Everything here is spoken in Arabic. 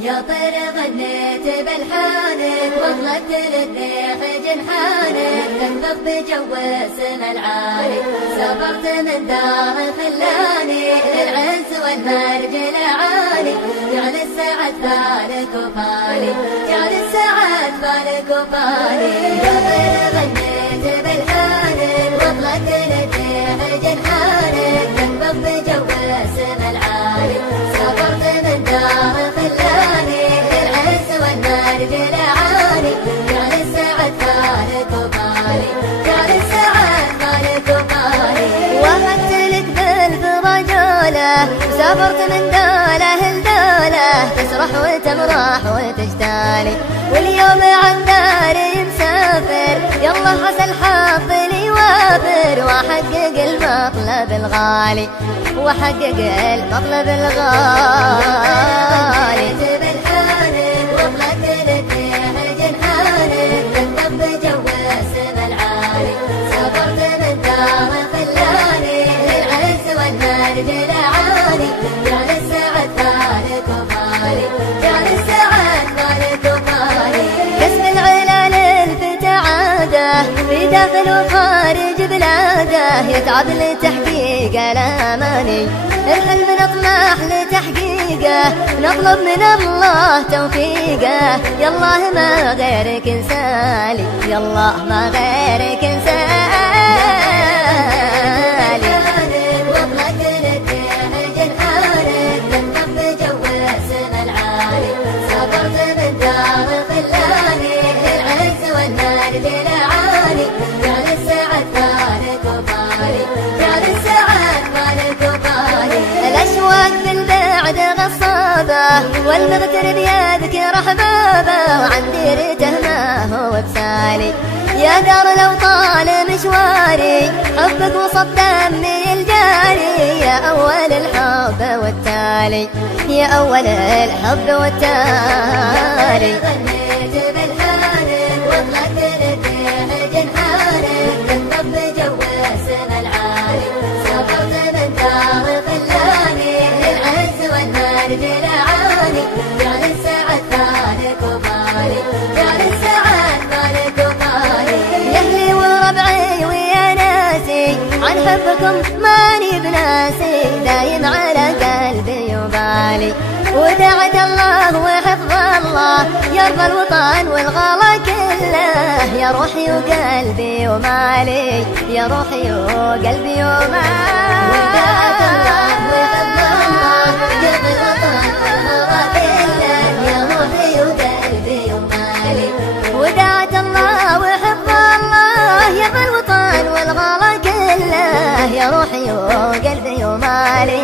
يا طير غنيت بلحانك وطلقت للريح جنحانك تنبض بجو السما العالي سافرت من دار خلاني للعز والمرج العالي جعل السعد فالك وفالي جعل السعد فالك وفالي يا طير غنيت بلحانك وطلقت للريح جنحانك تنبض بجو السما العالي سافرت من دار رجل عالي جعل السعد فالك وفالي جعل السعد فالك وفالي وهبت لك بالفضا جوله وسافرت من دوله لدوله تسرح وتمرح وتجتالي واليوم عن داري مسافر يلا عسى الحظ لي وافر واحقق المطلب الغالي واحقق المطلب الغالي رجل عالي جعل السعد فالك وفالي جعل السعد فالك وفالي كسب العلال الفتى عاده في داخل وخارج بلاده يتعب لتحقيق الاماني الحلم نطمح لتحقيقه نطلب من الله توفيقه يالله ما غيرك انسالي يالله ما غيرك انسالي والمغترب يذكر احبابه وعن ديرته ما هو بسالي يا دار لو طال مشواري حبك وصب دمي الجاري يا اول الحب والتالي يا اول الحب والتالي غنيت بالحانك وطلقت للريح جنحانك تنبض بجو السما العالي سافرت من دار خلاني للعز والمرج جعل السعد فالك وفالي جعل السعد فالك وفالي يا اهلي وربعي ويا ناسي عن حبكم ماني بناسي دايم على قلبي وبالي ودعت الله وحفظ الله يرضى الوطن والغلا كله يا روحي وقلبي ومالي يا روحي وقلبي ومالي ودعت الله وحفظ الله يرضى الوطن ودعت الله وحفظ الله يبى الوطن والغلا كله يا روحي وقلبي ومالي